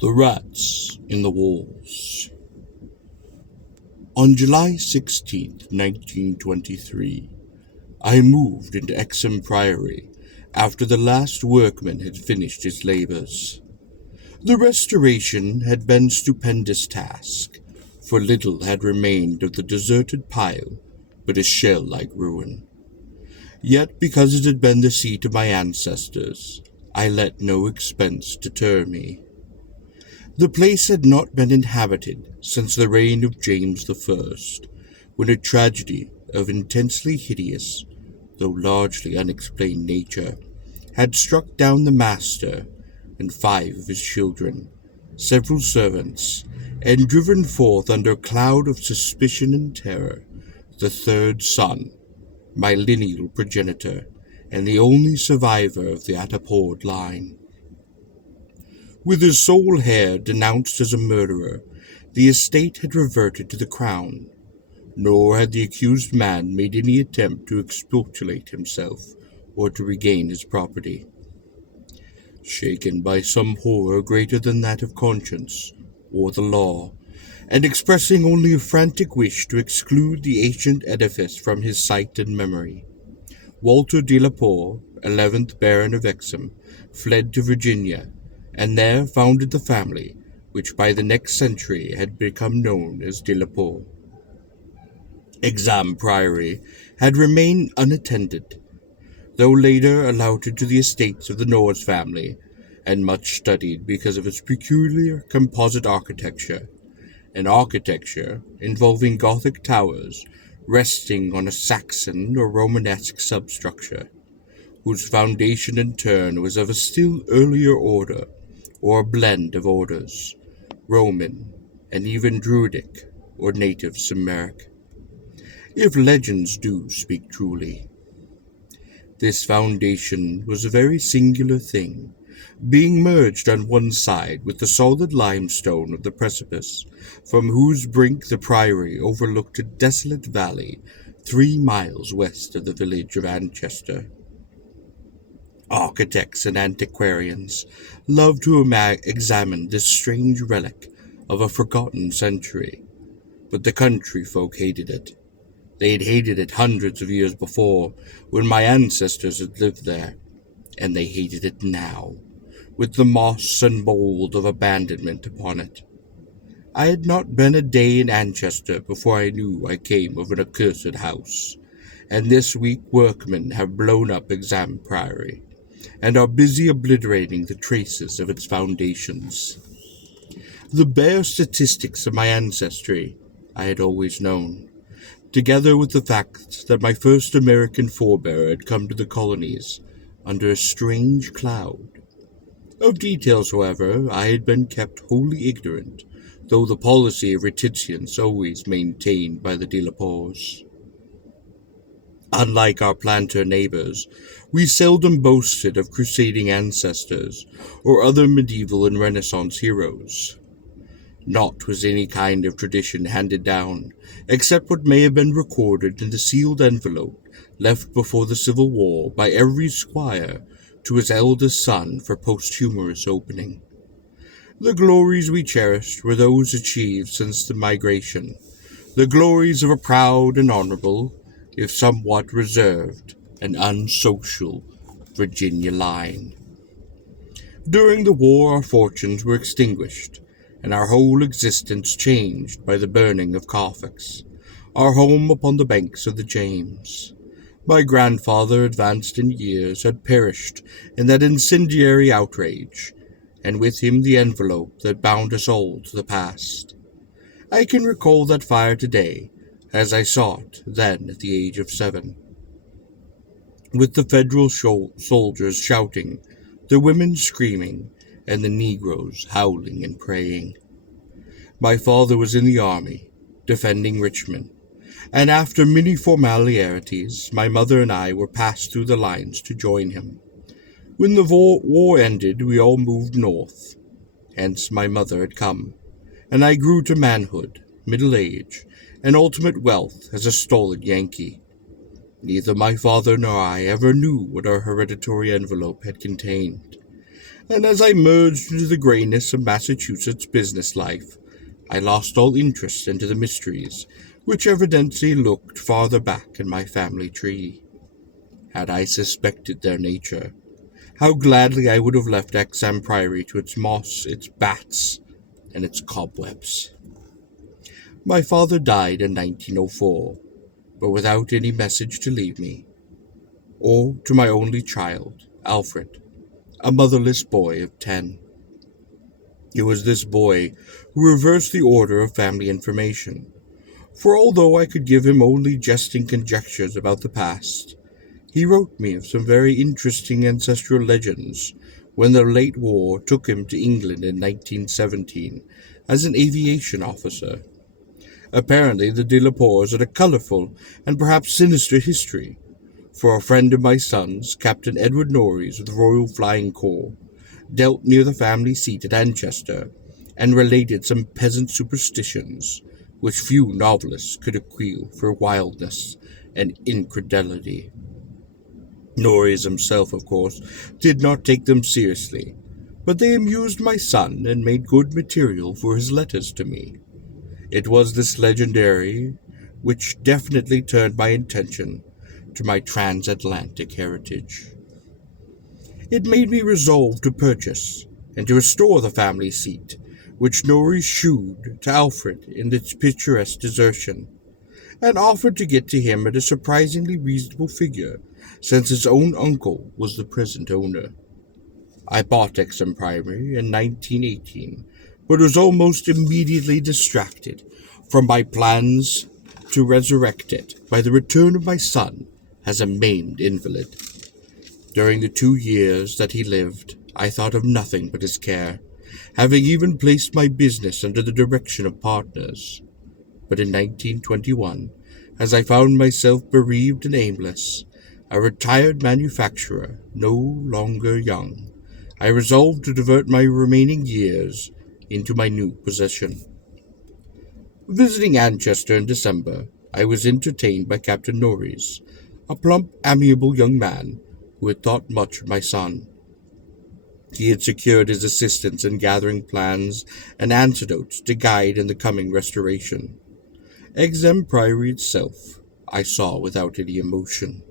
The Rats in the Walls. On July 16, 1923, I moved into Exham Priory after the last workman had finished his labors. The restoration had been a stupendous task, for little had remained of the deserted pile but a shell-like ruin. Yet because it had been the seat of my ancestors, I let no expense deter me. The place had not been inhabited since the reign of James I, when a tragedy of intensely hideous, though largely unexplained nature, had struck down the master and 5 of his children, several servants, and driven forth under a cloud of suspicion and terror the 3rd son, my lineal progenitor, and the only survivor of the Attapord line. With his sole heir denounced as a murderer, the estate had reverted to the crown, nor had the accused man made any attempt to exculpate himself or to regain his property. Shaken by some horror greater than that of conscience or the law, and expressing only a frantic wish to exclude the ancient edifice from his sight and memory, Walter de la Poer, 11th Baron of Exham, fled to Virginia, and there founded the family which by the next century had become known as de la Poer. Exham Priory had remained unattended, though later allotted to the estates of the Norris family, and much studied because of its peculiar composite architecture, an architecture involving Gothic towers resting on a Saxon or Romanesque substructure, whose foundation in turn was of a still earlier order, or a blend of orders, Roman, and even Druidic, or native Sumeric, if legends do speak truly. This foundation was a very singular thing, being merged on one side with the solid limestone of the precipice, from whose brink the priory overlooked a desolate valley 3 miles west of the village of Anchester. Architects and antiquarians loved to examine this strange relic of a forgotten century, but the country folk hated it. They had hated it hundreds of years before, when my ancestors had lived there, and they hated it now, with the moss and mold of abandonment upon it. I had not been a day in Anchester before I knew I came of an accursed house, and this week workmen have blown up Exham Priory, and are busy obliterating the traces of its foundations. The bare statistics of my ancestry I had always known, together with the fact that my first American forebear had come to the colonies under a strange cloud. Of details, however, I had been kept wholly ignorant, though the policy of reticence always maintained by the de la Poers. Unlike our planter neighbors, we seldom boasted of crusading ancestors or other medieval and Renaissance heroes. Naught was any kind of tradition handed down, except what may have been recorded in the sealed envelope left before the Civil War by every squire to his eldest son for posthumous opening. The glories we cherished were those achieved since the migration, the glories of a proud and honorable, if somewhat reserved and unsocial, Virginia line. During the war our fortunes were extinguished, and our whole existence changed by the burning of Carfax, our home upon the banks of the James. My grandfather, advanced in years, had perished in that incendiary outrage, and with him the envelope that bound us all to the past. I can recall that fire today, as I saw it then at the age of 7. With the Federal soldiers shouting, the women screaming, and the Negroes howling and praying. My father was in the army, defending Richmond, and after many formalities, my mother and I were passed through the lines to join him. When the war ended, we all moved north. Hence my mother had come, and I grew to manhood, middle age, and ultimate wealth as a stolid Yankee. Neither my father nor I ever knew what our hereditary envelope had contained. and as I merged into the greyness of Massachusetts business life, I lost all interest into the mysteries, which evidently looked farther back in my family tree. Had I suspected their nature, how gladly I would have left Exham Priory to its moss, its bats, and its cobwebs. My father died in 1904, but without any message to leave me, or to my only child, Alfred, a motherless boy of 10. It was this boy who reversed the order of family information, for although I could give him only jesting conjectures about the past, he wrote me of some very interesting ancestral legends when the late war took him to England in 1917 as an aviation officer. Apparently the de la Poers had a colorful and perhaps sinister history, for a friend of my son's, Captain Edward Norreys of the Royal Flying Corps, dealt near the family seat at Anchester, and related some peasant superstitions which few novelists could acquire for wildness and incredulity. Norreys himself, of course, did not take them seriously, but they amused my son and made good material for his letters to me. It was this legendary which definitely turned my attention to my transatlantic heritage. It made me resolve to purchase and to restore the family seat, which Norrie shewed to Alfred in its picturesque desertion, and offered to get to him at a surprisingly reasonable figure, since his own uncle was the present owner. I bought Exham Priory in 1918, but was almost immediately distracted from my plans to resurrect it by the return of my son as a maimed invalid. During the 2 years that he lived, I thought of nothing but his care, having even placed my business under the direction of partners. But in 1921, as I found myself bereaved and aimless, a retired manufacturer, no longer young, I resolved to divert my remaining years into my new possession. Visiting Anchester in December, I was entertained by Captain Norreys, a plump, amiable young man who had thought much of my son. He had secured his assistance in gathering plans and antidotes to guide in the coming restoration. Exham Priory itself I saw without any emotion,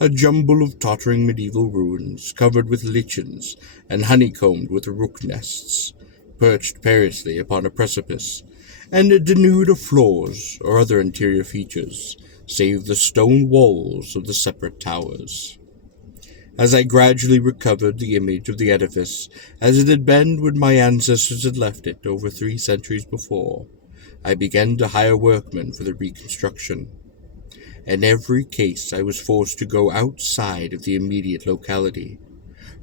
a jumble of tottering medieval ruins covered with lichens and honeycombed with rook nests, perched perilously upon a precipice, and denuded of floors or other interior features, save the stone walls of the separate towers. As I gradually recovered the image of the edifice as it had been when my ancestors had left it over 3 centuries before, I began to hire workmen for the reconstruction. In every case I was forced to go outside of the immediate locality,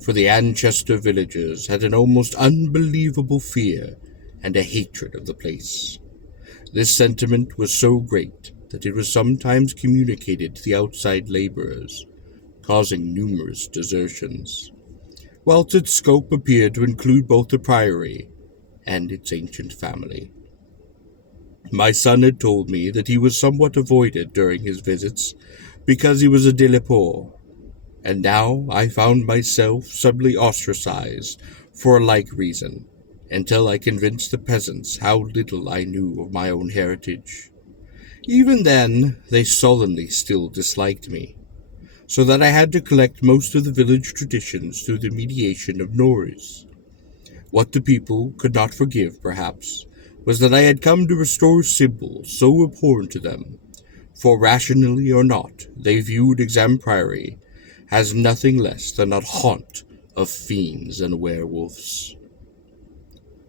for the Anchester villagers had an almost unbelievable fear and a hatred of the place. This sentiment was so great that it was sometimes communicated to the outside laborers, causing numerous desertions, whilst its scope appeared to include both the priory and its ancient family. My son had told me that he was somewhat avoided during his visits because he was a de la Poer, and now I found myself suddenly ostracized for a like reason, until I convinced the peasants how little I knew of my own heritage. Even then, they sullenly still disliked me, so that I had to collect most of the village traditions through the mediation of Norreys. What the people could not forgive, perhaps, was that I had come to restore symbols so abhorrent to them, for rationally or not, they viewed Exham Priory as nothing less than a haunt of fiends and werewolves.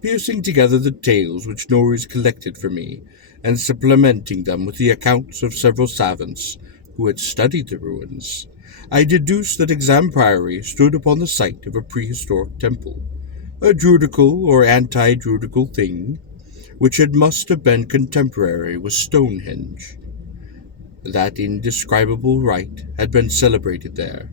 Piecing together the tales which Norreys collected for me, and supplementing them with the accounts of several savants who had studied the ruins, I deduced that Exham Priory stood upon the site of a prehistoric temple, a druidical or anti-druidical thing, which it must have been contemporary with Stonehenge. That indescribable rite had been celebrated there.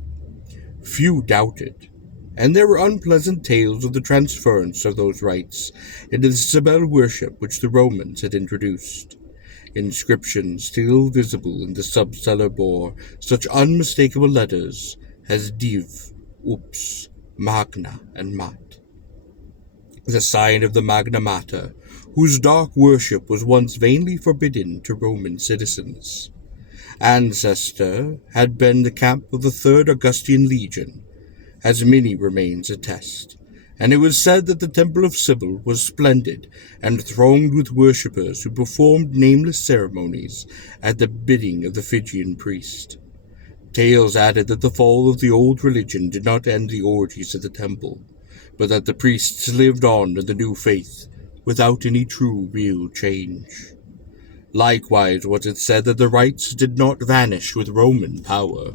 Few doubted, and there were unpleasant tales of the transference of those rites into the Sibyl worship which the Romans had introduced. Inscriptions still visible in the subcellar bore such unmistakable letters as Div, Ups, Magna, and Mat. the sign of the Magna Mater, whose dark worship was once vainly forbidden to Roman citizens. Ancestor had been the camp of the Third Augustan Legion, as many remains attest, and it was said that the Temple of Cybele was splendid and thronged with worshippers who performed nameless ceremonies at the bidding of the Phrygian priest. Tales added that the fall of the old religion did not end the orgies of the temple, but that the priests lived on in the new faith without any true real change. Likewise was it said that the rites did not vanish with Roman power,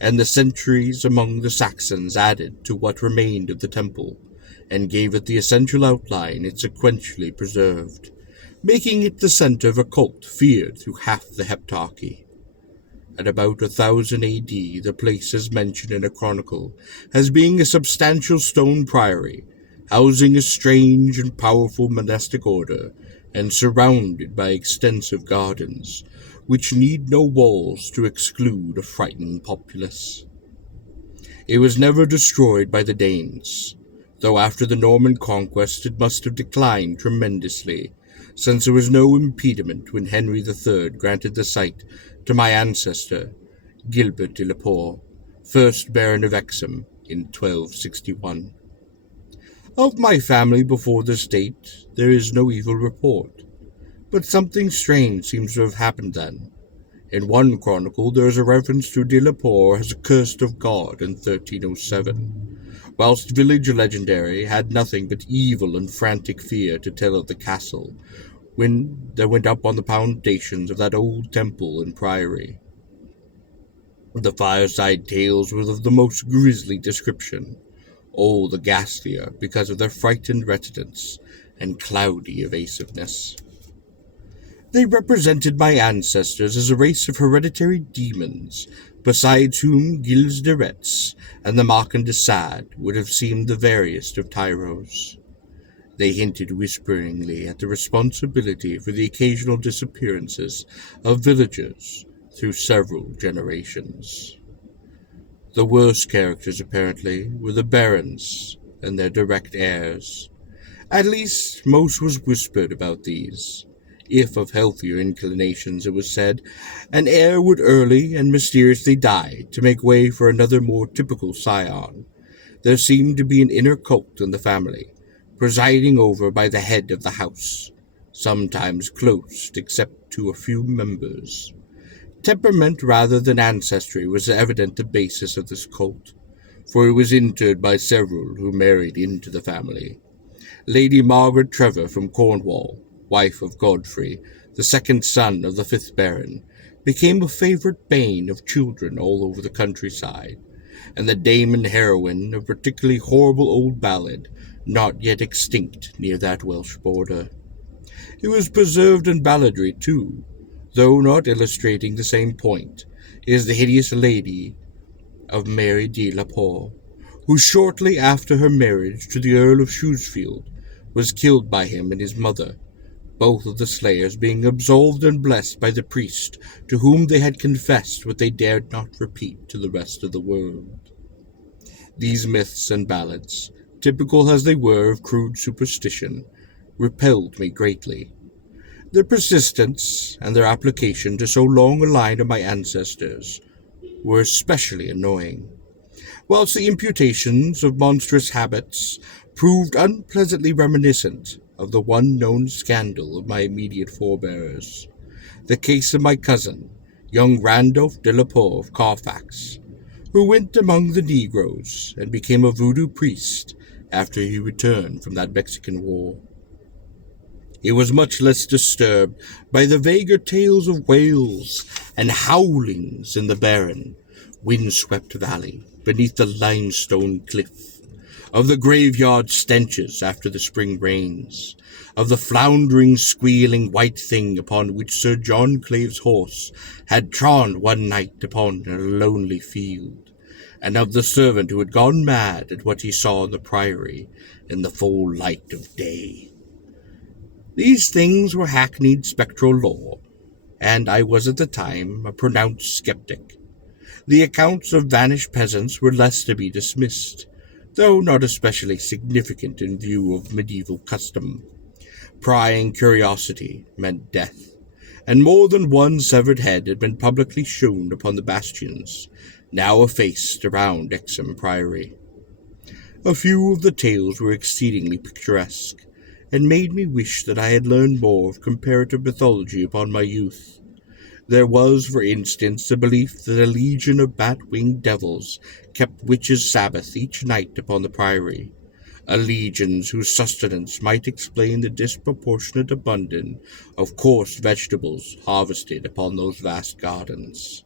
and the centuries among the Saxons added to what remained of the temple, and gave it the essential outline it sequentially preserved, making it the center of a cult feared through half the Heptarchy. At about 1000 AD, the place is mentioned in a chronicle as being a substantial stone priory, housing a strange and powerful monastic order, and surrounded by extensive gardens, which need no walls to exclude a frightened populace. It was never destroyed by the Danes, though after the Norman conquest it must have declined tremendously, since there was no impediment when Henry III granted the site to my ancestor, Gilbert de la Poer, 1st Baron of Exham, in 1261. Of my family before this date there is no evil report, but something strange seems to have happened then. In one chronicle there is a reference to de la Poer as accursed of God in 1307, whilst village legendary had nothing but evil and frantic fear to tell of the castle, when there went up on the foundations of that old temple and priory. The fireside tales were of the most grisly description, all the ghastlier because of their frightened reticence and cloudy evasiveness. They represented my ancestors as a race of hereditary demons, besides whom Gilles de Retz and the Marquis de Sade would have seemed the veriest of tyros. They hinted whisperingly at the responsibility for the occasional disappearances of villagers through several generations. The worst characters, apparently, were the barons and their direct heirs. At least, most was whispered about these. If of healthier inclinations, it was said, an heir would early and mysteriously die to make way for another more typical scion. There seemed to be an inner cult in the family, presiding over by the head of the house, sometimes close except to a few members. Temperament rather than ancestry was evident the basis of this cult, for it was entered by several who married into the family. Lady Margaret Trevor from Cornwall, wife of Godfrey, the second son of the 5th Baron, became a favourite bane of children all over the countryside, and the Damon heroine of a particularly horrible old ballad, not yet extinct near that Welsh border. It was preserved in balladry, too, though not illustrating the same point, is the hideous lady of Mary de la Poer, who shortly after her marriage to the Earl of Shrewsfield was killed by him and his mother, both of the slayers being absolved and blessed by the priest to whom they had confessed what they dared not repeat to the rest of the world. These myths and ballads, typical as they were of crude superstition, repelled me greatly. Their persistence and their application to so long a line of my ancestors were especially annoying, whilst the imputations of monstrous habits proved unpleasantly reminiscent of the one known scandal of my immediate forebears, the case of my cousin, young Randolph de la Poer of Carfax, who went among the Negroes and became a voodoo priest after he returned from that Mexican War. He was much less disturbed by the vaguer tales of wails and howlings in the barren, wind-swept valley beneath the limestone cliff, of the graveyard stenches after the spring rains, of the floundering, squealing white thing upon which Sir John Clave's horse had trod one night upon a lonely field, and of the servant who had gone mad at what he saw in the priory in the full light of day. These things were hackneyed spectral lore, and I was at the time a pronounced skeptic. The accounts of vanished peasants were less to be dismissed, though not especially significant in view of medieval custom. Prying curiosity meant death, and more than one severed head had been publicly shown upon the bastions, now effaced around Exham Priory. A few of the tales were exceedingly picturesque, and made me wish that I had learned more of comparative mythology upon my youth. There was, for instance, the belief that a legion of bat-winged devils kept witches' sabbath each night upon the priory, a legion whose sustenance might explain the disproportionate abundance of coarse vegetables harvested upon those vast gardens.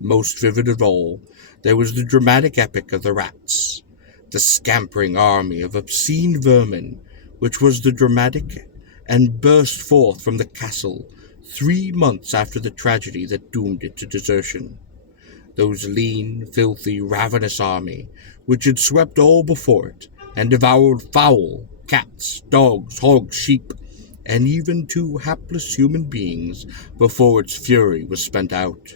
Most vivid of all, there was the dramatic epic of the rats, the scampering army of obscene vermin, which was the dramatic and burst forth from the castle 3 months after the tragedy that doomed it to desertion. Those lean, filthy, ravenous army, which had swept all before it, and devoured fowl, cats, dogs, hogs, sheep, and even 2 hapless human beings before its fury was spent out.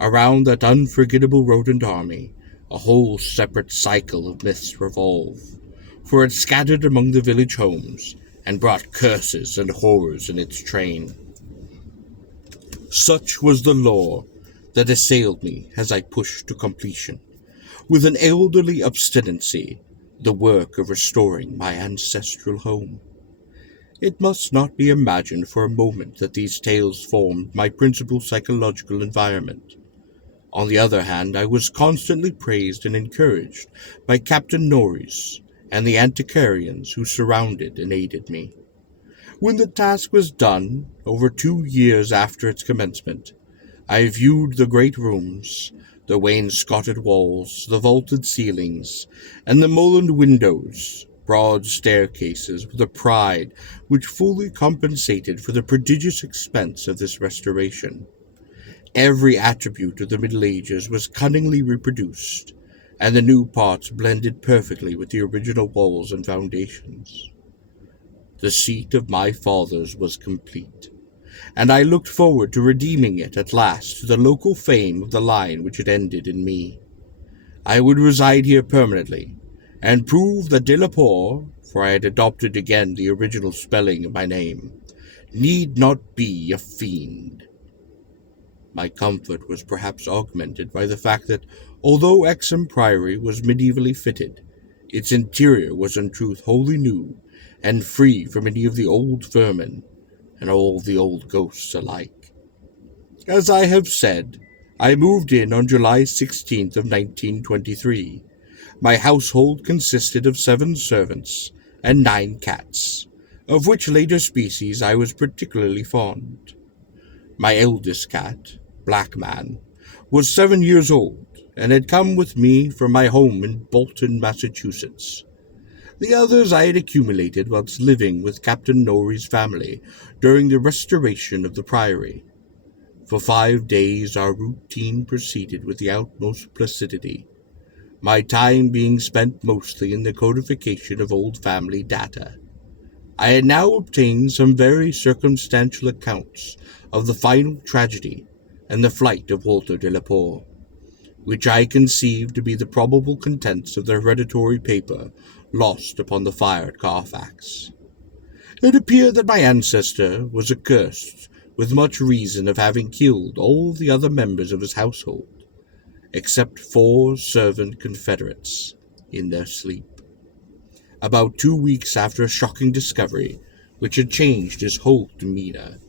Around that unforgettable rodent army, a whole separate cycle of myths revolve, for it scattered among the village homes, and brought curses and horrors in its train. Such was the lore that assailed me as I pushed to completion, with an elderly obstinacy, the work of restoring my ancestral home. It must not be imagined for a moment that these tales formed my principal psychological environment. On the other hand, I was constantly praised and encouraged by Captain Norris and the antiquarians who surrounded and aided me. When the task was done, over 2 years after its commencement, I viewed the great rooms, the wainscoted walls, the vaulted ceilings, and the mullioned windows, broad staircases, with a pride which fully compensated for the prodigious expense of this restoration. Every attribute of the Middle Ages was cunningly reproduced, and the new parts blended perfectly with the original walls and foundations. The seat of my fathers was complete, and I looked forward to redeeming it at last to the local fame of the line which had ended in me. I would reside here permanently, and prove that Delapore, for I had adopted again the original spelling of my name, need not be a fiend. My comfort was perhaps augmented by the fact that, although Exham Priory was medievally fitted, its interior was in truth wholly new, and free from any of the old vermin, and all the old ghosts alike. As I have said, I moved in on July 16th of 1923. My household consisted of 7 servants and 9 cats, of which later species I was particularly fond. My eldest cat, Black Man, was 7 years old, and had come with me from my home in Bolton, Massachusetts. The others I had accumulated whilst living with Captain Norrie's family during the restoration of the priory. For 5 days our routine proceeded with the utmost placidity, my time being spent mostly in the codification of old family data. I had now obtained some very circumstantial accounts of the final tragedy and the flight of Walter de la Pore, which I conceived to be the probable contents of the hereditary paper lost upon the fire at Carfax. It appeared that my ancestor was accursed with much reason of having killed all the other members of his household, except 4 servant confederates, in their sleep. About 2 weeks after a shocking discovery, which had changed his whole demeanor,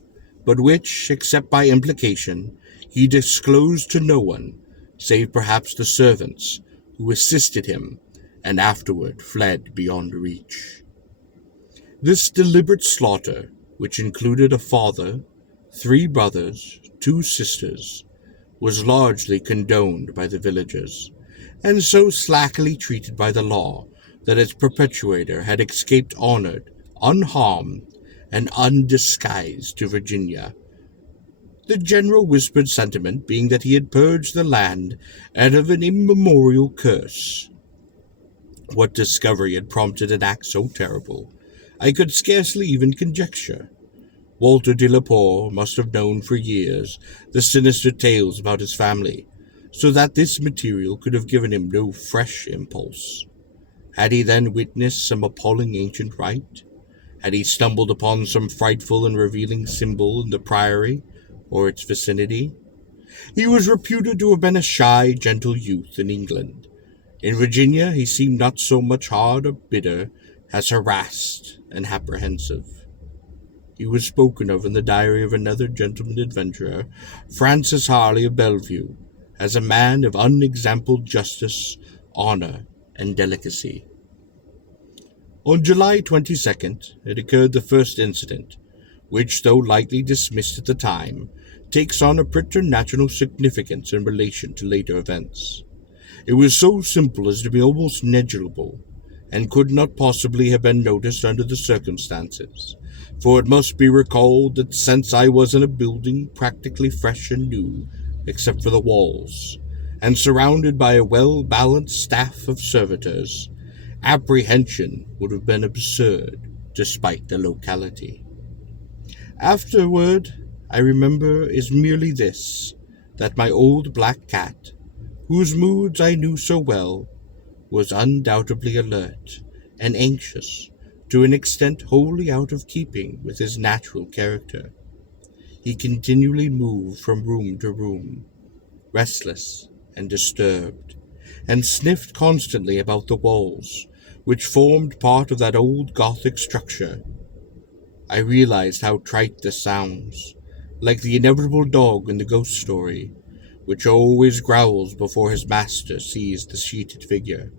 but which, except by implication, he disclosed to no one, save perhaps the servants, who assisted him, and afterward fled beyond reach. This deliberate slaughter, which included a father, 3 brothers, 2 sisters, was largely condoned by the villagers, and so slackly treated by the law that its perpetrator had escaped honored, unharmed, and undisguised to Virginia, the general whispered sentiment being that he had purged the land out of an immemorial curse. What discovery had prompted an act so terrible, I could scarcely even conjecture. Walter de la Pore must have known for years the sinister tales about his family, so that this material could have given him no fresh impulse. Had he then witnessed some appalling ancient rite? Had he stumbled upon some frightful and revealing symbol in the priory or its vicinity? He was reputed to have been a shy, gentle youth in England. In Virginia he seemed not so much hard or bitter as harassed and apprehensive. He was spoken of in the diary of another gentleman adventurer, Francis Harley of Bellevue, as a man of unexampled justice, honor, and delicacy. On July 22nd, it occurred the first incident, which, though lightly dismissed at the time, takes on a preternatural significance in relation to later events. It was so simple as to be almost negligible, and could not possibly have been noticed under the circumstances, for it must be recalled that since I was in a building practically fresh and new, except for the walls, and surrounded by a well-balanced staff of servitors, apprehension would have been absurd despite the locality. Afterward, I remember is merely this, that my old black cat, whose moods I knew so well, was undoubtedly alert and anxious to an extent wholly out of keeping with his natural character. He continually moved from room to room, restless and disturbed, and sniffed constantly about the walls, which formed part of that old Gothic structure. I realized how trite this sounds, like the inevitable dog in the ghost story, which always growls before his master sees the sheeted figure.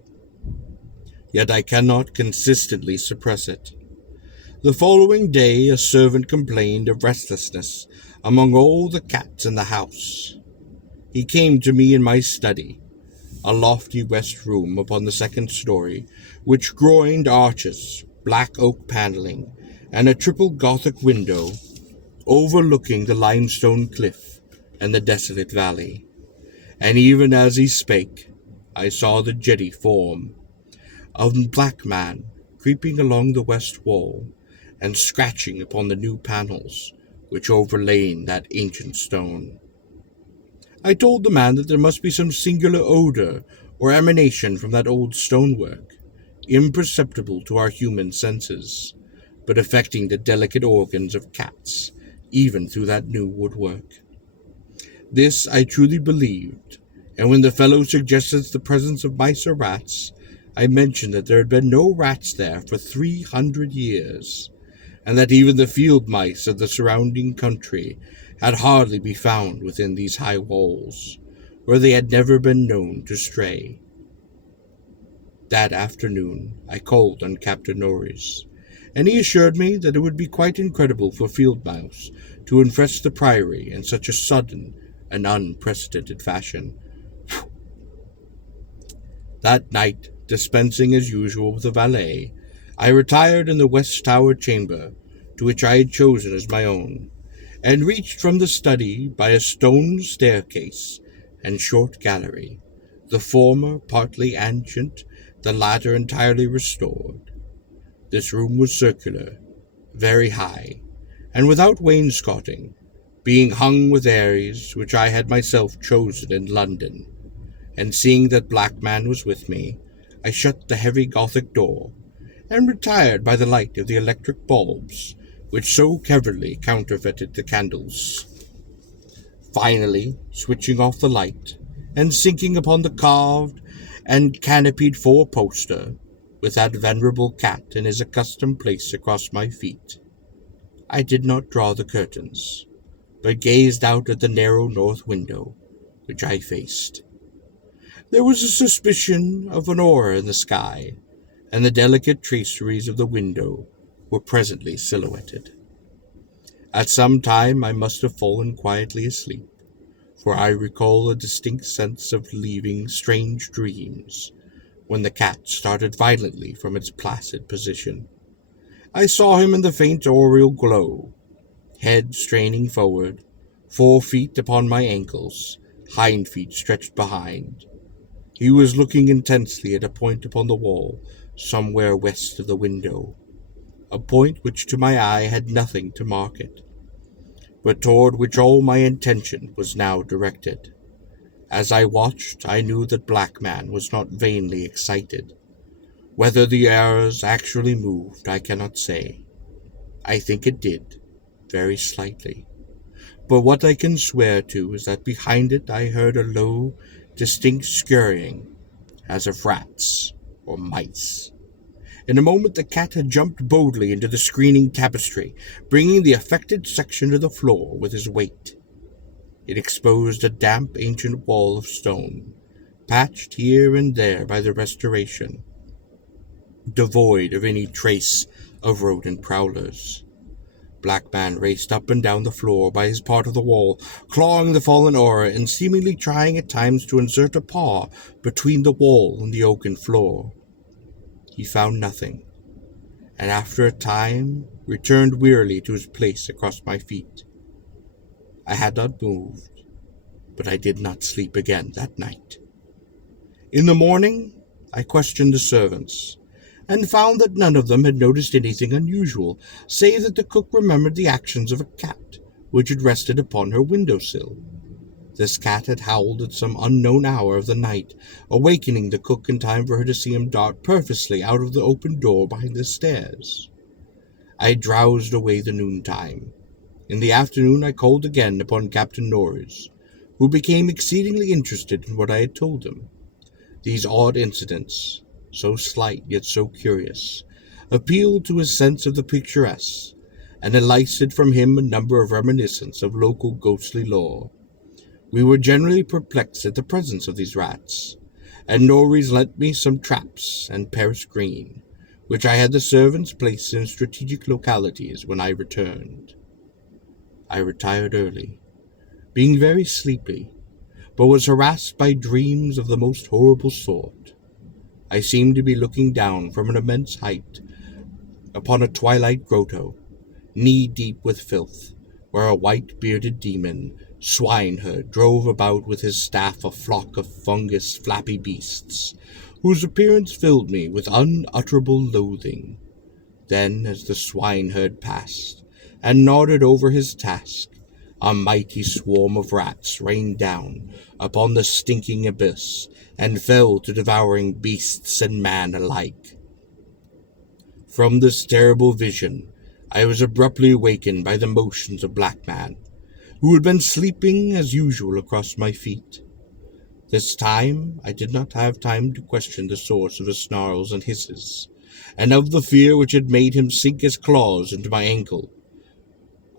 Yet I cannot consistently suppress it. The following day a servant complained of restlessness among all the cats in the house. He came to me in my study, a lofty west room upon the second story, which groined arches, black oak paneling, and a triple Gothic window overlooking the limestone cliff and the desolate valley. And even as he spake, I saw the jetty form of a black man creeping along the west wall and scratching upon the new panels which overlain that ancient stone. I told the man that there must be some singular odor or emanation from that old stonework, imperceptible to our human senses, but affecting the delicate organs of cats, even through that new woodwork. This I truly believed, and when the fellow suggested the presence of mice or rats, I mentioned that there had been no rats there for 300 years, and that even the field mice of the surrounding country had hardly been found within these high walls, where they had never been known to stray. That afternoon I called on Captain Norris, and he assured me that it would be quite incredible for field mouse to infest the priory in such a sudden and unprecedented fashion. That night, dispensing as usual with the valet, I retired in the west tower chamber, to which I had chosen as my own, and reached from the study by a stone staircase and short gallery, the former partly ancient, the latter entirely restored. This room was circular, very high, and without wainscoting, being hung with Aries, which I had myself chosen in London, and seeing that Black Man was with me, I shut the heavy Gothic door, and retired by the light of the electric bulbs, which so cleverly counterfeited the candles. Finally, switching off the light, and sinking upon the carved and canopied four-poster, with that venerable cat in his accustomed place across my feet, I did not draw the curtains, but gazed out at the narrow north window, which I faced. There was a suspicion of an aurora in the sky, and the delicate traceries of the window were presently silhouetted. At some time I must have fallen quietly asleep, for I recall a distinct sense of leaving strange dreams, when the cat started violently from its placid position. I saw him in the faint aureole glow, head straining forward, 4 feet upon my ankles, hind feet stretched behind. He was looking intensely at a point upon the wall, somewhere west of the window, a point which to my eye had nothing to mark it, but toward which all my attention was now directed. As I watched, I knew that Black Man was not vainly excited. Whether the arrows actually moved, I cannot say. I think it did, very slightly. But what I can swear to is that behind it I heard a low, distinct scurrying, as of rats or mice. In a moment the cat had jumped boldly into the screening tapestry, bringing the affected section to the floor with his weight. It exposed a damp ancient wall of stone, patched here and there by the restoration, devoid of any trace of rodent prowlers. Black Man raced up and down the floor by his part of the wall, clawing the fallen aura and seemingly trying at times to insert a paw between the wall and the oaken floor. He found nothing, and after a time returned wearily to his place across my feet. I had not moved, but I did not sleep again that night. In the morning, I questioned the servants, and found that none of them had noticed anything unusual, save that the cook remembered the actions of a cat which had rested upon her window-sill. This cat had howled at some unknown hour of the night, awakening the cook in time for her to see him dart purposely out of the open door behind the stairs. I drowsed away the noontime. In the afternoon I called again upon Captain Norris, who became exceedingly interested in what I had told him. These odd incidents, so slight yet so curious, appealed to his sense of the picturesque, and elicited from him a number of reminiscences of local ghostly lore. We were generally perplexed at the presence of these rats, and Norris lent me some traps and Paris green, which I had the servants place in strategic localities when I returned. I retired early, being very sleepy, but was harassed by dreams of the most horrible sort. I seemed to be looking down from an immense height upon a twilight grotto, knee-deep with filth, where a white-bearded demon, swineherd, drove about with his staff a flock of fungus flappy beasts, whose appearance filled me with unutterable loathing. Then, as the swineherd passed, and nodded over his task, a mighty swarm of rats rained down upon the stinking abyss, and fell to devouring beasts and man alike. From this terrible vision, I was abruptly awakened by the motions of Black Man, who had been sleeping as usual across my feet. This time I did not have time to question the source of his snarls and hisses, and of the fear which had made him sink his claws into my ankle,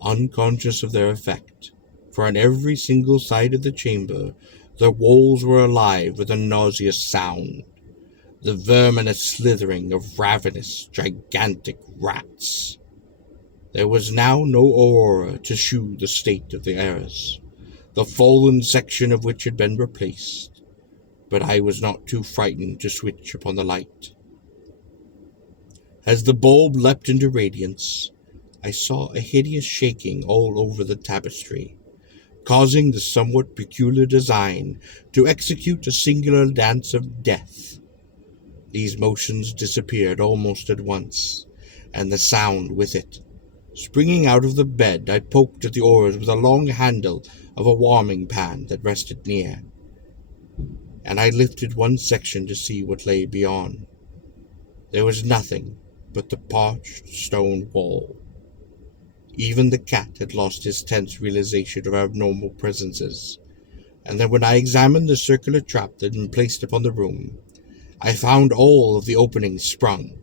unconscious of their effect, for on every single side of the chamber the walls were alive with a nauseous sound, the verminous slithering of ravenous, gigantic rats. There was now no aurora to shew the state of the arras, the fallen section of which had been replaced, but I was not too frightened to switch upon the light. As the bulb leapt into radiance, I saw a hideous shaking all over the tapestry, causing the somewhat peculiar design to execute a singular dance of death. These motions disappeared almost at once, and the sound with it. Springing out of the bed, I poked at the oars with a long handle of a warming pan that rested near, and I lifted one section to see what lay beyond. There was nothing but the parched stone wall. Even the cat had lost his tense realization of abnormal presences, and then when I examined the circular trap that had been placed upon the room, I found all of the openings sprung,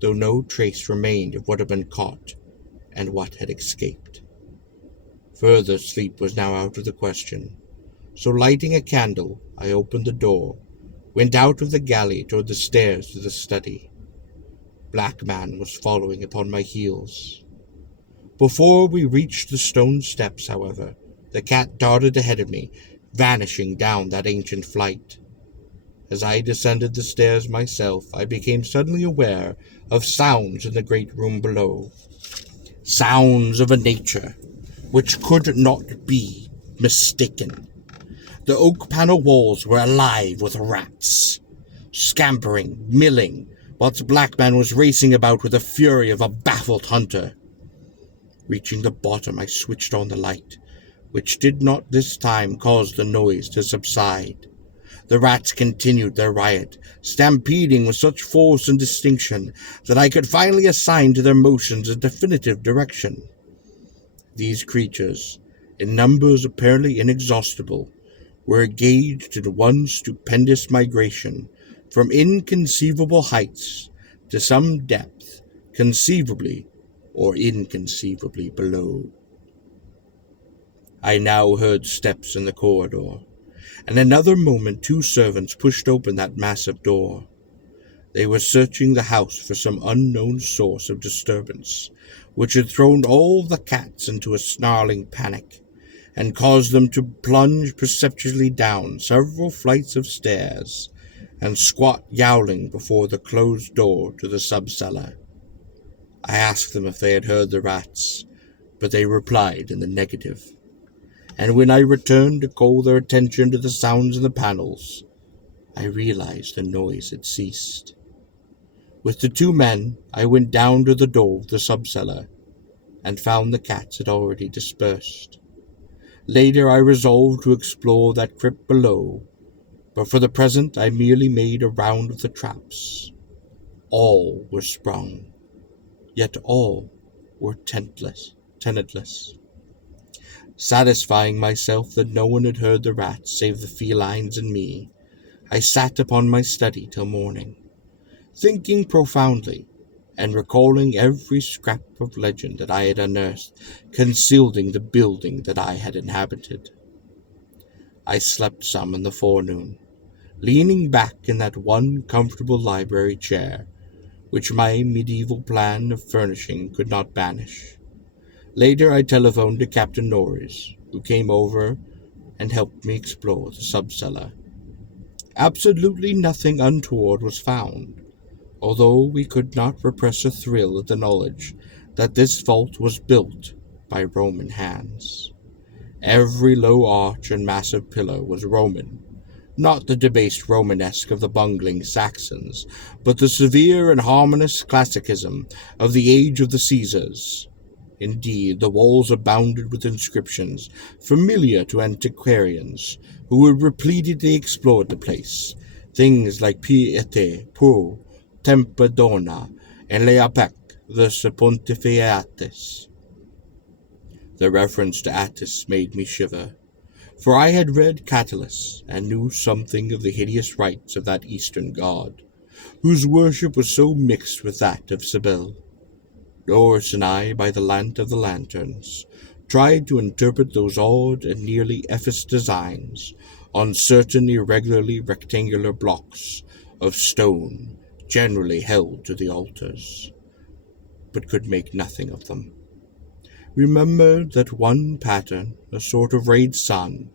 though no trace remained of what had been caught and what had escaped. Further sleep was now out of the question, so lighting a candle, I opened the door, went out of the galley toward the stairs to the study. Black Man was following upon my heels. Before we reached the stone steps, however, the cat darted ahead of me, vanishing down that ancient flight. As I descended the stairs myself, I became suddenly aware of sounds in the great room below. Sounds of a nature which could not be mistaken. The oak panel walls were alive with rats, scampering, milling, whilst Black Man was racing about with the fury of a baffled hunter. Reaching the bottom, I switched on the light, which did not this time cause the noise to subside. The rats continued their riot, stampeding with such force and distinction that I could finally assign to their motions a definitive direction. These creatures, in numbers apparently inexhaustible, were engaged in one stupendous migration from inconceivable heights to some depth conceivably or inconceivably below. I now heard steps in the corridor. In another moment 2 servants pushed open that massive door. They were searching the house for some unknown source of disturbance, which had thrown all the cats into a snarling panic, and caused them to plunge perceptually down several flights of stairs, and squat yowling before the closed door to the sub-cellar. I asked them if they had heard the rats, but they replied in the negative. And when I returned to call their attention to the sounds in the panels, I realized the noise had ceased. With the 2 men, I went down to the door of the sub-cellar, and found the cats had already dispersed. Later I resolved to explore that crypt below, but for the present I merely made a round of the traps. All were sprung, yet all were tenantless. Satisfying myself that no one had heard the rats save the felines and me, I sat upon my study till morning, thinking profoundly and recalling every scrap of legend that I had unearthed concealing the building that I had inhabited. I slept some in the forenoon, leaning back in that one comfortable library chair, which my medieval plan of furnishing could not banish. Later I telephoned to Captain Norris, who came over and helped me explore the sub-cellar. Absolutely nothing untoward was found, although we could not repress a thrill at the knowledge that this vault was built by Roman hands. Every low arch and massive pillar was Roman, not the debased Romanesque of the bungling Saxons, but the severe and harmonious classicism of the age of the Caesars. Indeed, the walls abounded with inscriptions familiar to antiquarians who had repeatedly explored the place, things like Piete, Pur, Tempe Dona, and Leapec, the Pontificatus. The reference to Attis made me shiver, for I had read Catullus and knew something of the hideous rites of that eastern god, whose worship was so mixed with that of Cybele. Norris and I, by the light of the lanterns, tried to interpret those odd and nearly effaced designs on certain irregularly rectangular blocks of stone generally held to the altars, but could make nothing of them. Remembered that one pattern, a sort of rayed sun,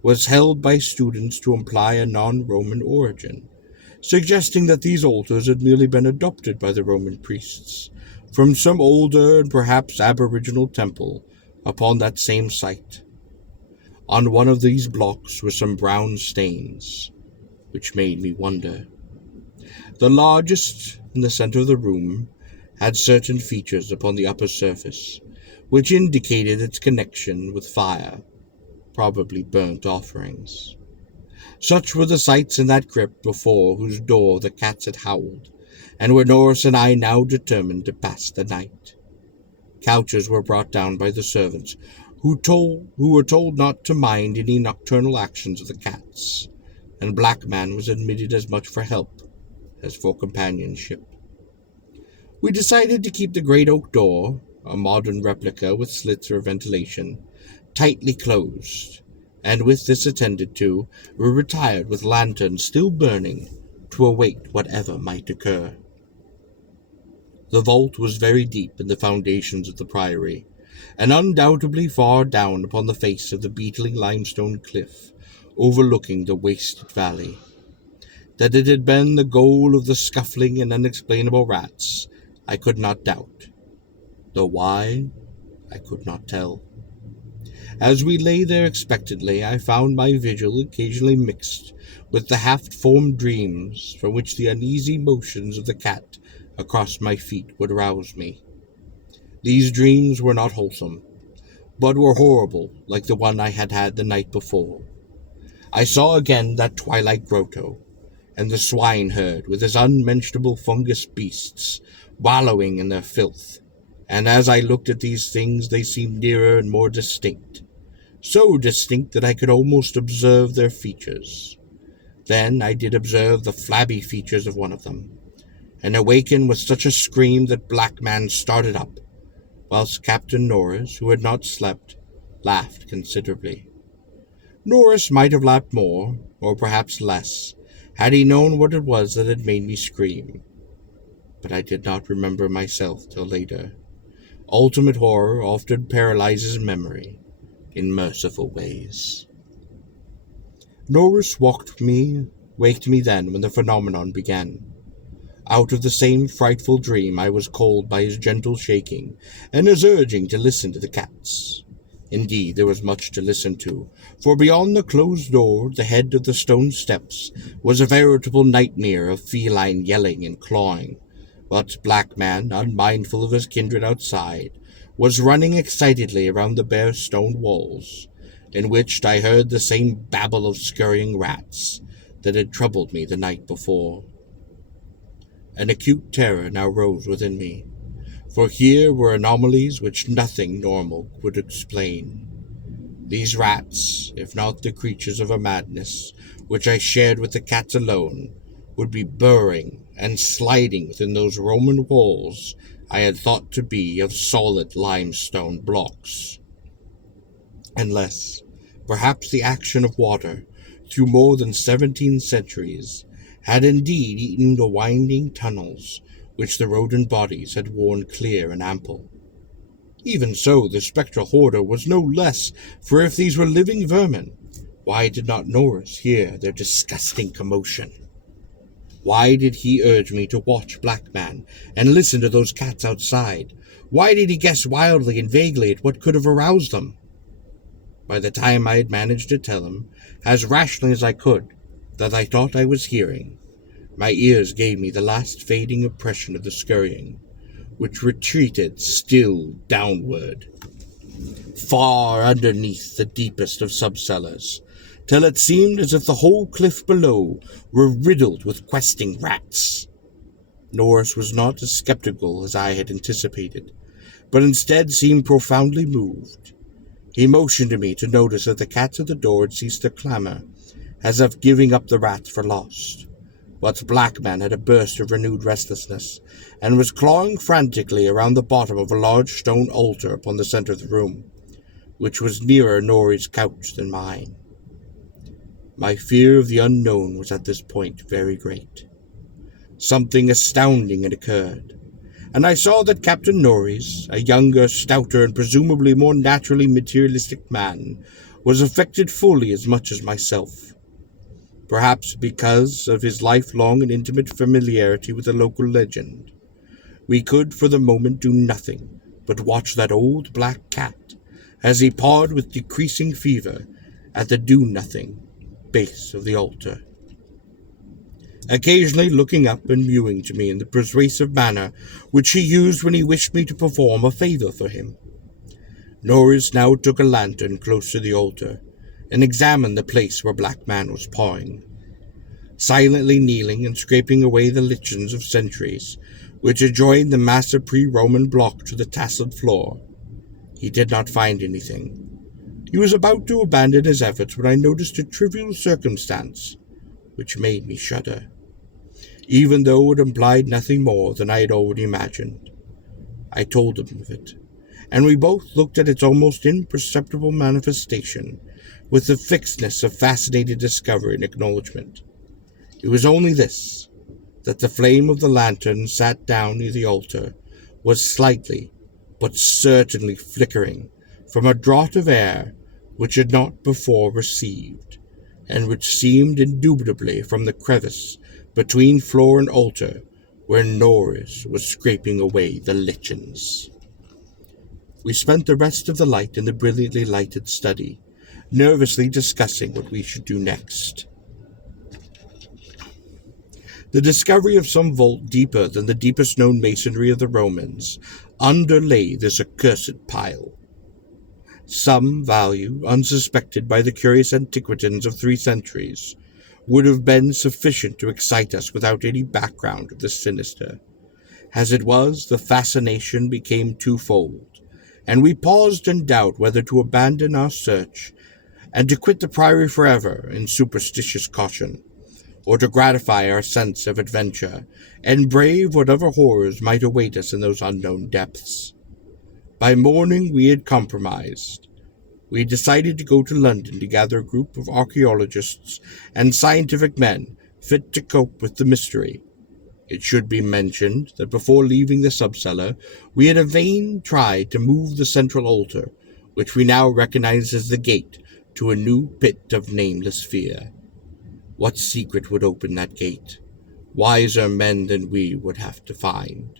was held by students to imply a non-Roman origin, suggesting that these altars had merely been adopted by the Roman priests from some older and perhaps aboriginal temple upon that same site. On one of these blocks were some brown stains, which made me wonder. The largest, in the center of the room, had certain features upon the upper surface, which indicated its connection with fire, probably burnt offerings. Such were the sights in that crypt before whose door the cats had howled, and where Norris and I now determined to pass the night. Couches were brought down by the servants, who were told not to mind any nocturnal actions of the cats, and Blackman was admitted as much for help as for companionship. We decided to keep the great oak door, a modern replica with slits for ventilation, tightly closed, and with this attended to, we retired with lanterns still burning to await whatever might occur. The vault was very deep in the foundations of the priory, and undoubtedly far down upon the face of the beetling limestone cliff, overlooking the wasted valley. That it had been the goal of the scuffling and unexplainable rats, I could not doubt, though why, I could not tell. As we lay there expectantly, I found my vigil occasionally mixed with the half-formed dreams from which the uneasy motions of the cat across my feet would rouse me. These dreams were not wholesome, but were horrible like the one I had had the night before. I saw again that twilight grotto, and the swineherd with his unmentionable fungus beasts wallowing in their filth, and as I looked at these things they seemed nearer and more distinct, so distinct that I could almost observe their features. Then I did observe the flabby features of one of them, and awakened with such a scream that Blackman started up, whilst Captain Norris, who had not slept, laughed considerably. Norris might have laughed more, or perhaps less, had he known what it was that had made me scream. But I did not remember myself till later. Ultimate horror often paralyzes memory in merciful ways. Norris waked me then when the phenomenon began. Out of the same frightful dream I was called by his gentle shaking and his urging to listen to the cats. Indeed, there was much to listen to, for beyond the closed door, the head of the stone steps, was a veritable nightmare of feline yelling and clawing. But Blackman, unmindful of his kindred outside, was running excitedly around the bare stone walls, in which I heard the same babble of scurrying rats that had troubled me the night before. An acute terror now rose within me, for here were anomalies which nothing normal could explain. These rats, if not the creatures of a madness which I shared with the cats alone, would be burrowing and sliding within those Roman walls I had thought to be of solid limestone blocks. Unless, perhaps the action of water, through more than 17 centuries, had indeed eaten the winding tunnels which the rodent bodies had worn clear and ample. Even so, the spectral horror was no less, for if these were living vermin, why did not Norris hear their disgusting commotion? Why did he urge me to watch Blackman and listen to those cats outside? Why did he guess wildly and vaguely at what could have aroused them? By the time I had managed to tell him, as rationally as I could, that I thought I was hearing, my ears gave me the last fading impression of the scurrying, which retreated still downward, far underneath the deepest of subcellars, till it seemed as if the whole cliff below were riddled with questing rats. Norris was not as skeptical as I had anticipated, but instead seemed profoundly moved. He motioned to me to notice that the cats at the door had ceased their clamor, as if giving up the rats for lost. But Blackman had a burst of renewed restlessness, and was clawing frantically around the bottom of a large stone altar upon the center of the room, which was nearer Norrie's couch than mine. My fear of the unknown was at this point very great. Something astounding had occurred, and I saw that Captain Norris, a younger, stouter, and presumably more naturally materialistic man, was affected fully as much as myself. Perhaps because of his lifelong and intimate familiarity with the local legend, we could for the moment do nothing but watch that old black cat as he pawed with decreasing fever at the do-nothing base of the altar, occasionally looking up and mewing to me in the persuasive manner which he used when he wished me to perform a favor for him. Norris now took a lantern close to the altar and examined the place where Blackman was pawing, silently kneeling and scraping away the lichens of centuries which adjoined the massive pre-Roman block to the tasseled floor. He did not find anything. He was about to abandon his efforts when I noticed a trivial circumstance which made me shudder, even though it implied nothing more than I had already imagined. I told him of it, and we both looked at its almost imperceptible manifestation with the fixedness of fascinated discovery and acknowledgement. It was only this, that the flame of the lantern sat down near the altar was slightly, but certainly flickering from a draught of air which had not before received, and which seemed indubitably from the crevice between floor and altar where Norris was scraping away the lichens. We spent the rest of the night in the brilliantly lighted study, nervously discussing what we should do next. The discovery of some vault deeper than the deepest known masonry of the Romans underlay this accursed pile. Some value, unsuspected by the curious antiquitans of 3 centuries, would have been sufficient to excite us without any background of the sinister. As it was, the fascination became twofold, and we paused in doubt whether to abandon our search and to quit the priory forever in superstitious caution, or to gratify our sense of adventure and brave whatever horrors might await us in those unknown depths. By morning we had compromised. We had decided to go to London to gather a group of archaeologists and scientific men fit to cope with the mystery. It should be mentioned that before leaving the subcellar, we had in vain tried to move the central altar, which we now recognized as the gate to a new pit of nameless fear. What secret would open that gate? Wiser men than we would have to find.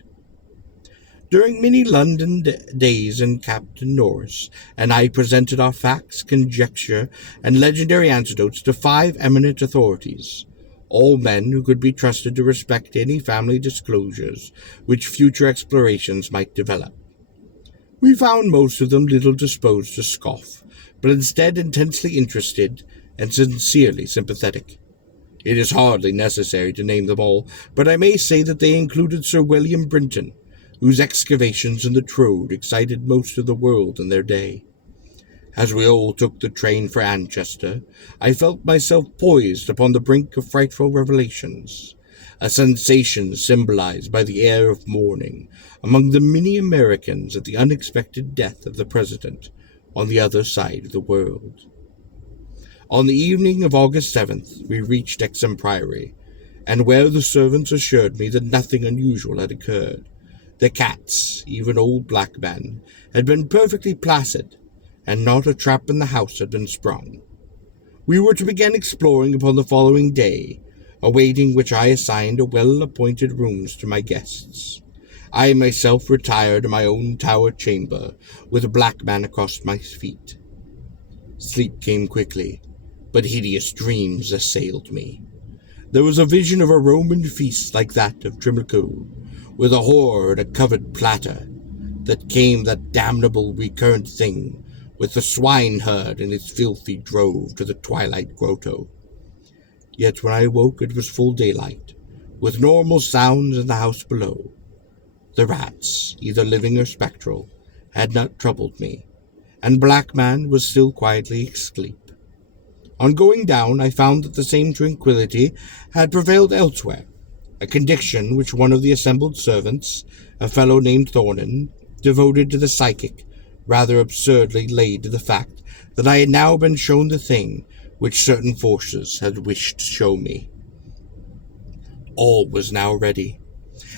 During many London days in Captain Norris and I presented our facts, conjecture, and legendary anecdotes to 5 eminent authorities, all men who could be trusted to respect any family disclosures which future explorations might develop. We found most of them little disposed to scoff, but instead intensely interested and sincerely sympathetic. It is hardly necessary to name them all, but I may say that they included Sir William Brinton, whose excavations in the Troad excited most of the world in their day. As we all took the train for Manchester, I felt myself poised upon the brink of frightful revelations, a sensation symbolized by the air of mourning among the many Americans at the unexpected death of the President on the other side of the world. On the evening of August 7th, we reached Exham Priory, and where the servants assured me that nothing unusual had occurred. The cats, even old black men, had been perfectly placid, and not a trap in the house had been sprung. We were to begin exploring upon the following day, awaiting which I assigned well-appointed rooms to my guests. I myself retired to my own tower chamber, with a black man across my feet. Sleep came quickly, but hideous dreams assailed me. There was a vision of a Roman feast like that of Trimacou, with a horror and a covered platter. That came that damnable recurrent thing, with the swineherd and its filthy drove to the twilight grotto. Yet when I awoke it was full daylight, with normal sounds in the house below. The rats, either living or spectral, had not troubled me, and Black Man was still quietly asleep. On going down, I found that the same tranquillity had prevailed elsewhere, a condition which one of the assembled servants, a fellow named Thornton, devoted to the psychic, rather absurdly laid to the fact that I had now been shown the thing which certain forces had wished to show me. All was now ready,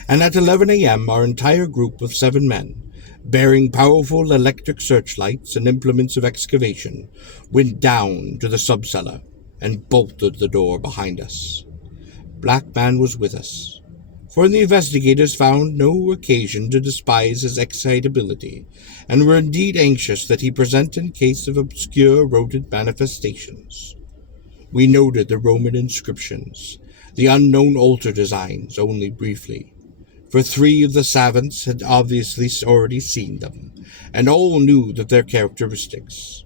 and at 11 a.m. our entire group of 7 men, bearing powerful electric searchlights and implements of excavation, went down to the subcellar and bolted the door behind us. Black Man was with us, for the investigators found no occasion to despise his excitability, and were indeed anxious that he present in case of obscure rodent manifestations. We noted the Roman inscriptions, the unknown altar designs only briefly, for 3 of the savants had obviously already seen them, and all knew their characteristics.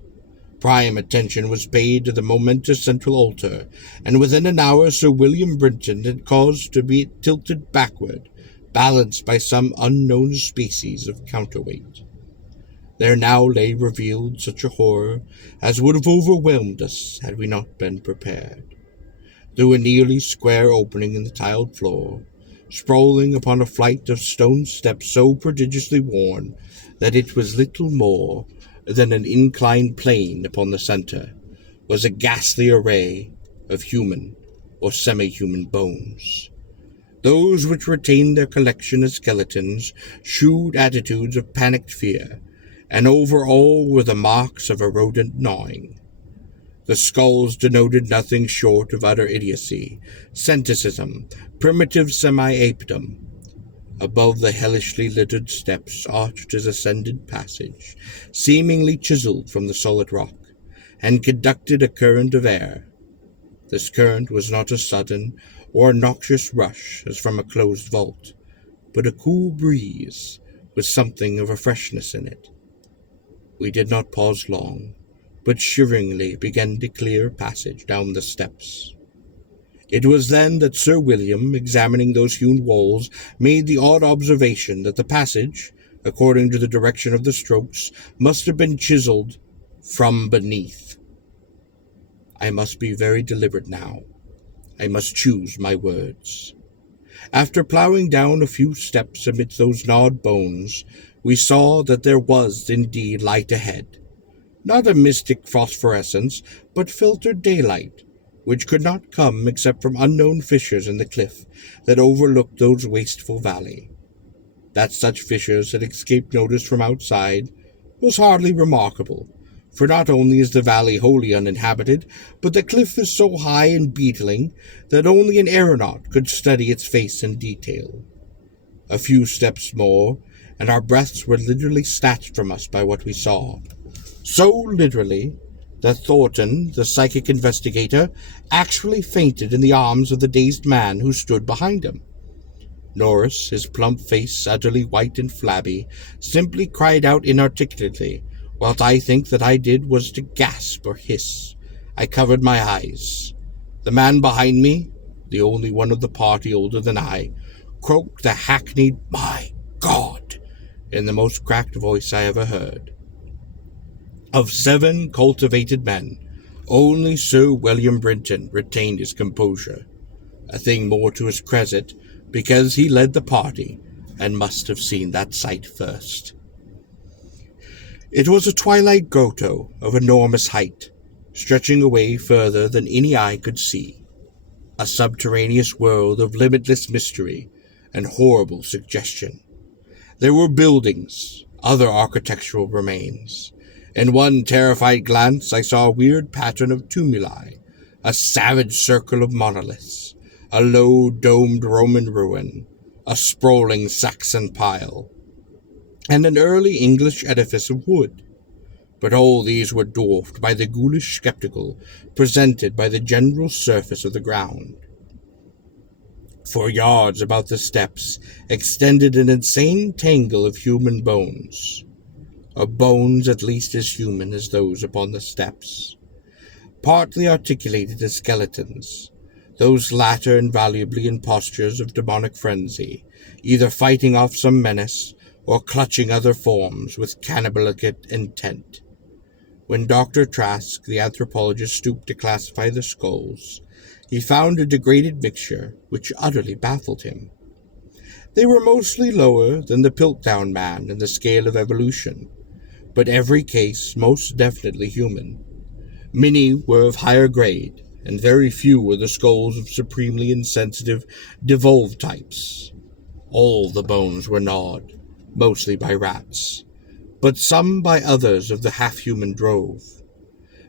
Prime attention was paid to the momentous central altar, and within an hour Sir William Brinton had caused to be tilted backward, balanced by some unknown species of counterweight. There now lay revealed such a horror as would have overwhelmed us had we not been prepared. Through a nearly square opening in the tiled floor, sprawling upon a flight of stone steps so prodigiously worn that it was little more than an inclined plane upon the center, was a ghastly array of human or semi-human bones. Those which retained their collection as skeletons shewed attitudes of panicked fear, and over all were the marks of a rodent gnawing. The skulls denoted nothing short of utter idiocy, centicism, primitive semi-apedom. Above the hellishly littered steps arched his ascended passage, seemingly chiseled from the solid rock, and conducted a current of air. This current was not a sudden or a noxious rush as from a closed vault, but a cool breeze with something of a freshness in it. We did not pause long, but shiveringly began to clear a passage down the steps. It was then that Sir William, examining those hewn walls, made the odd observation that the passage, according to the direction of the strokes, must have been chiseled from beneath. I must be very deliberate now. I must choose my words. After ploughing down a few steps amidst those gnawed bones, we saw that there was indeed light ahead. Not a mystic phosphorescence, but filtered daylight, which could not come except from unknown fissures in the cliff that overlooked those wasteful valley. That such fissures had escaped notice from outside was hardly remarkable, for not only is the valley wholly uninhabited, but the cliff is so high and beetling that only an aeronaut could study its face in detail. A few steps more, and our breaths were literally snatched from us by what we saw. So literally that Thornton, the psychic investigator, actually fainted in the arms of the dazed man who stood behind him. Norris, his plump face utterly white and flabby, simply cried out inarticulately. What I think that I did was to gasp or hiss. I covered my eyes. The man behind me, the only one of the party older than I, croaked the hackneyed, "My God!" in the most cracked voice I ever heard. Of 7 cultivated men, only Sir William Brinton retained his composure, a thing more to his credit because he led the party and must have seen that sight first. It was a twilight grotto of enormous height, stretching away further than any eye could see, a subterraneous world of limitless mystery and horrible suggestion. There were buildings, other architectural remains. In one terrified glance I saw a weird pattern of tumuli, a savage circle of monoliths, a low domed Roman ruin, a sprawling Saxon pile, and an early English edifice of wood. But all these were dwarfed by the ghoulish spectacle presented by the general surface of the ground. For yards about the steps extended an insane tangle of human bones, of bones at least as human as those upon the steps, partly articulated as skeletons, those latter invaluably in postures of demonic frenzy, either fighting off some menace or clutching other forms with cannibalistic intent. When Dr. Trask, the anthropologist, stooped to classify the skulls, he found a degraded mixture which utterly baffled him. They were mostly lower than the Piltdown man in the scale of evolution, but every case most definitely human. Many were of higher grade, and very few were the skulls of supremely insensitive, devolved types. All the bones were gnawed, mostly by rats, but some by others of the half-human drove.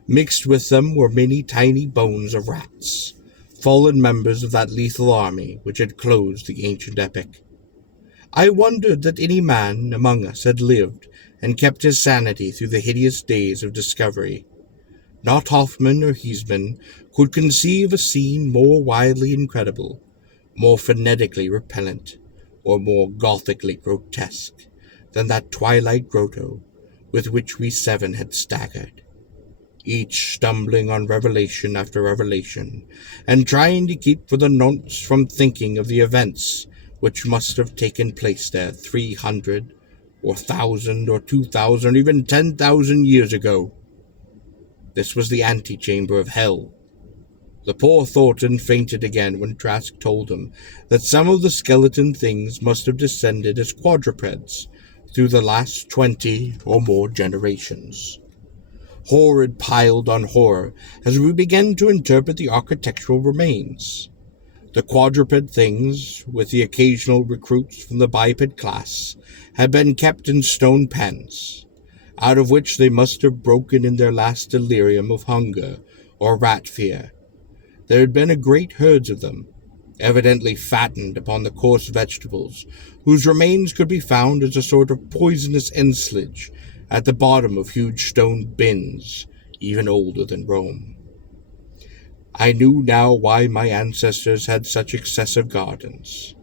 Mixed with them were many tiny bones of rats, fallen members of that lethal army which had closed the ancient epic. I wondered that any man among us had lived and kept his sanity through the hideous days of discovery. Not Hoffman or Huysman could conceive a scene more wildly incredible, more phonetically repellent, or more gothically grotesque than that twilight grotto with which we 7 had staggered, each stumbling on revelation after revelation, and trying to keep for the nonce from thinking of the events which must have taken place there 300 or 1,000 or 2,000 or even 10,000 years ago. This was the antechamber of hell. The poor Thornton fainted again when Trask told him that some of the skeleton things must have descended as quadrupeds through the last 20 or more generations. Horror piled on horror as we began to interpret the architectural remains. The quadruped things, with the occasional recruits from the biped class, had been kept in stone pens, out of which they must have broken in their last delirium of hunger or rat fear. There had been a great herds of them, evidently fattened upon the coarse vegetables, whose remains could be found as a sort of poisonous ensilage at the bottom of huge stone bins, even older than Rome. I knew now why my ancestors had such excessive gardens.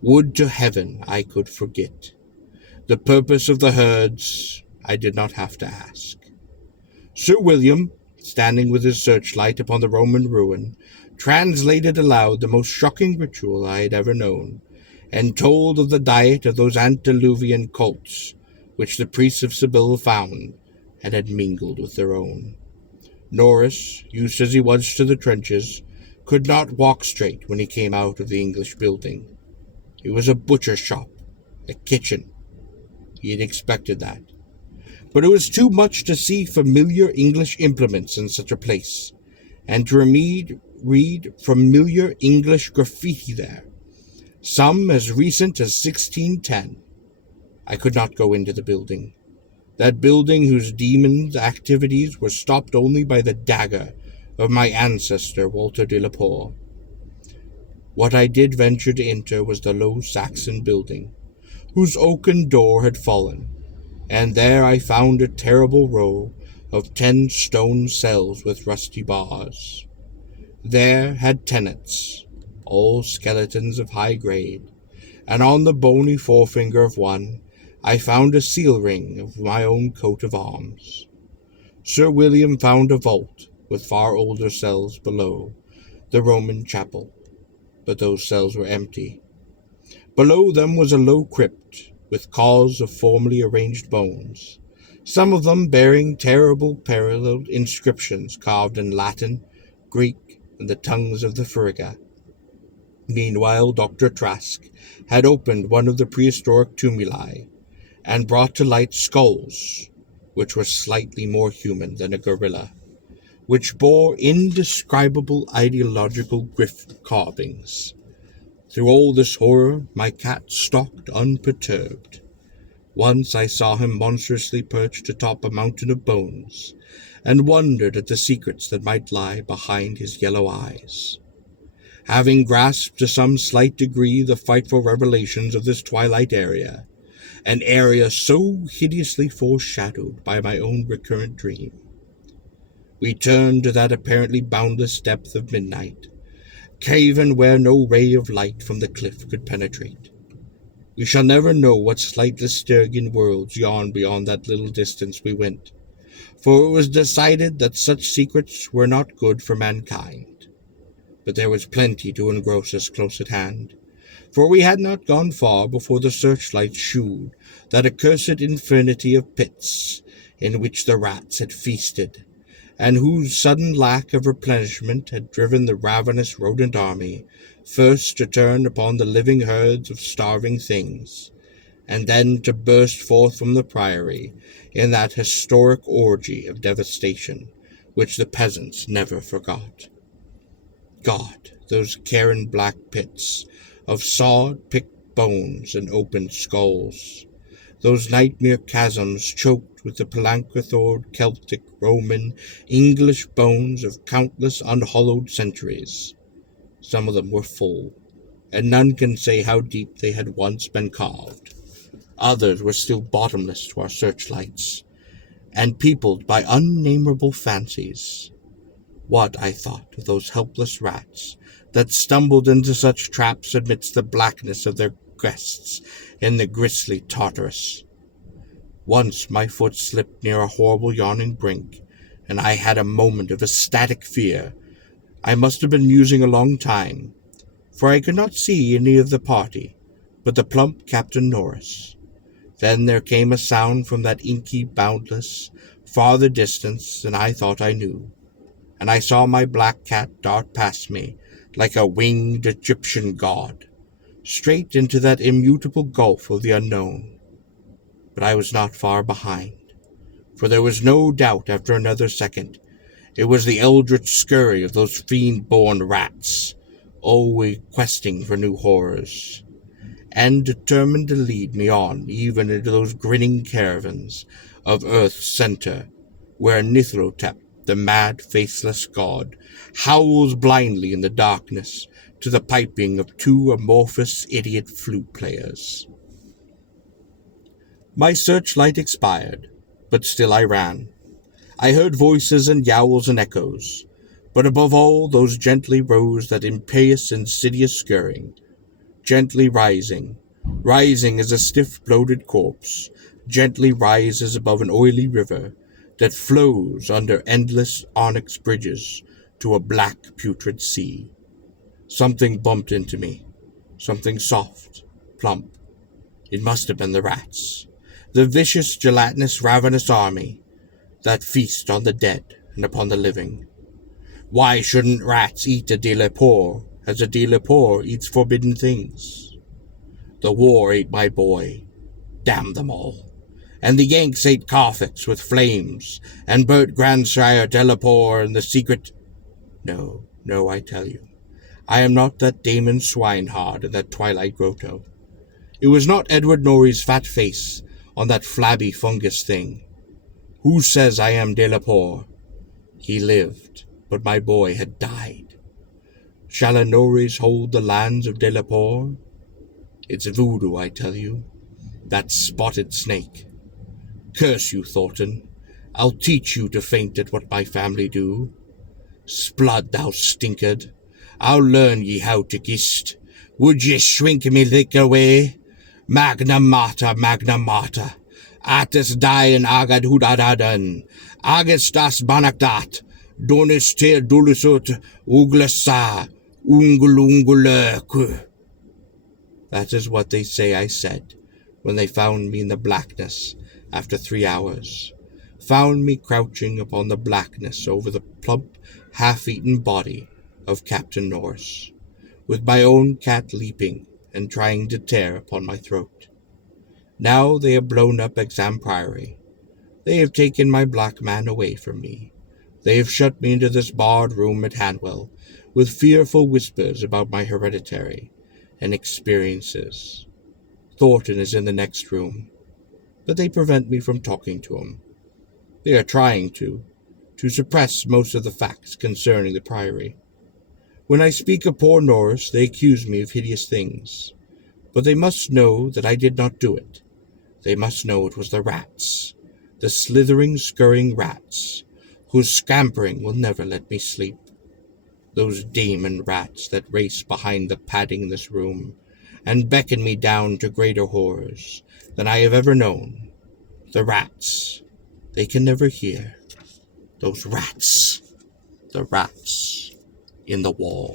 Would to heaven I could forget. The purpose of the herds I did not have to ask. Sir William, standing with his searchlight upon the Roman ruin, translated aloud the most shocking ritual I had ever known, and told of the diet of those antediluvian cults, which the priests of Sibylla found and had mingled with their own. Norris, used as he was to the trenches, could not walk straight when he came out of the English building. It was a butcher's shop, a kitchen. He had expected that. But it was too much to see familiar English implements in such a place, and to read familiar English graffiti there, some as recent as 1610. I could not go into the building. That building whose demons' activities were stopped only by the dagger of my ancestor Walter de la Pore. What I did venture to enter was the low Saxon building, whose oaken door had fallen, and there I found a terrible row of 10 stone cells with rusty bars. There had tenants, all skeletons of high grade, and on the bony forefinger of one I found a seal ring of my own coat of arms. Sir William found a vault with far older cells below, the Roman chapel, but those cells were empty. Below them was a low crypt with cauls of formally arranged bones, some of them bearing terrible parallel inscriptions carved in Latin, Greek, and the tongues of the Frigga. Meanwhile, Dr. Trask had opened one of the prehistoric tumuli and brought to light skulls, which were slightly more human than a gorilla, which bore indescribable ideological glyph carvings. Through all this horror, my cat stalked unperturbed. Once I saw him monstrously perched atop a mountain of bones, and wondered at the secrets that might lie behind his yellow eyes. Having grasped to some slight degree the frightful revelations of this twilight area, an area so hideously foreshadowed by my own recurrent dream, we turned to that apparently boundless depth of midnight, caven where no ray of light from the cliff could penetrate. We shall never know what slightless Stygian worlds yawned beyond that little distance we went, for it was decided that such secrets were not good for mankind. But there was plenty to engross us close at hand, for we had not gone far before the searchlight shewed that accursed infinity of pits in which the rats had feasted, and whose sudden lack of replenishment had driven the ravenous rodent army first to turn upon the living herds of starving things, and then to burst forth from the priory in that historic orgy of devastation which the peasants never forgot. God, those cairn black pits of sawed, picked bones and opened skulls, those nightmare chasms choked with the palanquethored Celtic, Roman, English bones of countless unhollowed centuries. Some of them were full, and none can say how deep they had once been carved. Others were still bottomless to our searchlights, and peopled by unnameable fancies. What, I thought, of those helpless rats that stumbled into such traps amidst the blackness of their guests in the grisly Tartarus? Once my foot slipped near a horrible yawning brink, and I had a moment of ecstatic fear. I must have been musing a long time, for I could not see any of the party but the plump Captain Norris. Then there came a sound from that inky, boundless, farther distance than I thought I knew, and I saw my black cat dart past me like a winged Egyptian god, straight into that immutable gulf of the unknown. But I was not far behind, for there was no doubt after another second it was the eldritch scurry of those fiend-born rats, always questing for new horrors, and determined to lead me on even into those grinning caverns of Earth's center, where Nithrotep, the mad, faceless god, howls blindly in the darkness to the piping of 2 amorphous idiot flute players. My searchlight expired, but still I ran. I heard voices and yowls and echoes, but above all those gently rose that impious, insidious scurrying, gently rising as a stiff, bloated corpse, gently rises above an oily river that flows under endless onyx bridges to a black putrid sea. Something bumped into me, something soft, plump. It must have been the rats, the vicious, gelatinous, ravenous army that feast on the dead and upon the living. Why shouldn't rats eat a de la poor as a de la poor eats forbidden things? The war ate my boy, damn them all. And the Yanks ate Carfax with flames, and burnt Grandsire Delapour and the secret... No, I tell you, I am not that Damon Swinehard in that Twilight Grotto. It was not Edward Norrie's fat face on that flabby fungus thing. Who says I am Delapour? He lived, but my boy had died. Shall a Norries hold the lands of Delapour? It's voodoo, I tell you. That spotted snake. Curse you, Thornton. I'll teach you to faint at what my family do. Splud, thou stinkard. I'll learn ye how to gist. Would ye shrink me lick away? Magna Mater, Magna Mater. Atis dien agad hudadadan. Agestas banakdat. Donis te dulisut uglasa ungulungulurku. That is what they say I said when they found me in the blackness after 3 hours. Found me crouching upon the blackness over the plump, half-eaten body of Captain Norris, with my own cat leaping and trying to tear upon my throat. Now they have blown up Exham Priory. They have taken my black man away from me. They have shut me into this barred room at Hanwell, with fearful whispers about my hereditary and experiences. Thornton is in the next room, but they prevent me from talking to him. They are trying to suppress most of the facts concerning the Priory. When I speak of poor Norris, they accuse me of hideous things, but they must know that I did not do it. They must know it was the rats, the slithering, scurrying rats, whose scampering will never let me sleep. Those demon rats that race behind the padding in this room and beckon me down to greater horrors than I have ever known. The rats, they can never hear. Those rats, the rats in the wall.